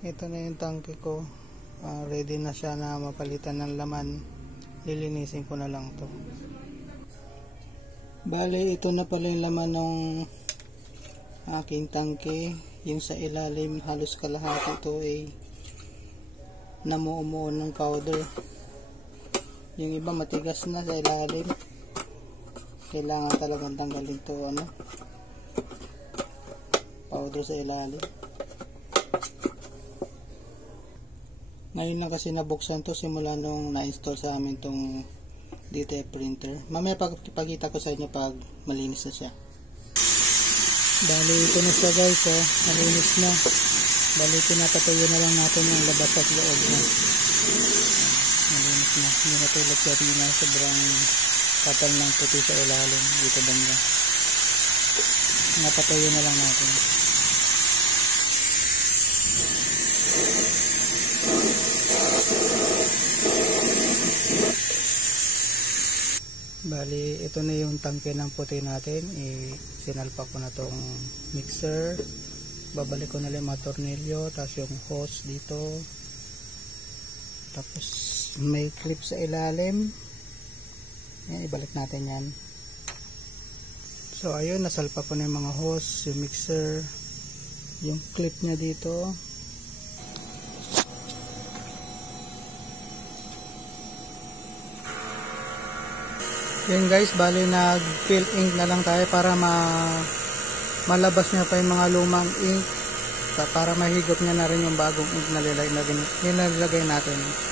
Ito na yung tangke ko. Ready na siya na mapalitan ng laman. Lilinisin ko na lang to. Bale, ito na pala yung laman ng aking tangke. Yung sa ilalim halos kalahati ito ay namuumuo ng powder. Yung iba matigas na sa ilalim. Kailangan talagang tanggalin to powder sa ilalim. Ngayon lang kasi nabuksan to simula nung na-install sa amin tong DTF printer. Mamaya pagkipagita ko sa inyo pag malinis na siya. Bali ito na siya guys, malinis na. Bali pinapatuyo na lang natin yung labas at loob niya. Malinis na. Hindi na tulad siya na sobrang kapal ng puti sa ilalim dito banda. Napatuyo na lang natin. Bali, ito na yung tangke ng puti natin. Sinalpa ko na tong mixer. Babalik ko na lang mga tornilyo, tapos yung hose dito. Tapos may clip sa ilalim. Yan, ibalik natin yan. So ayun, nasalpa ko na yung mga hose, yung mixer, yung clip nya dito. Yan guys, bali nag-fill ink na lang tayo para malabas niya pa yung mga lumang ink para mahigop niya na rin yung bagong ink na nilalagay natin.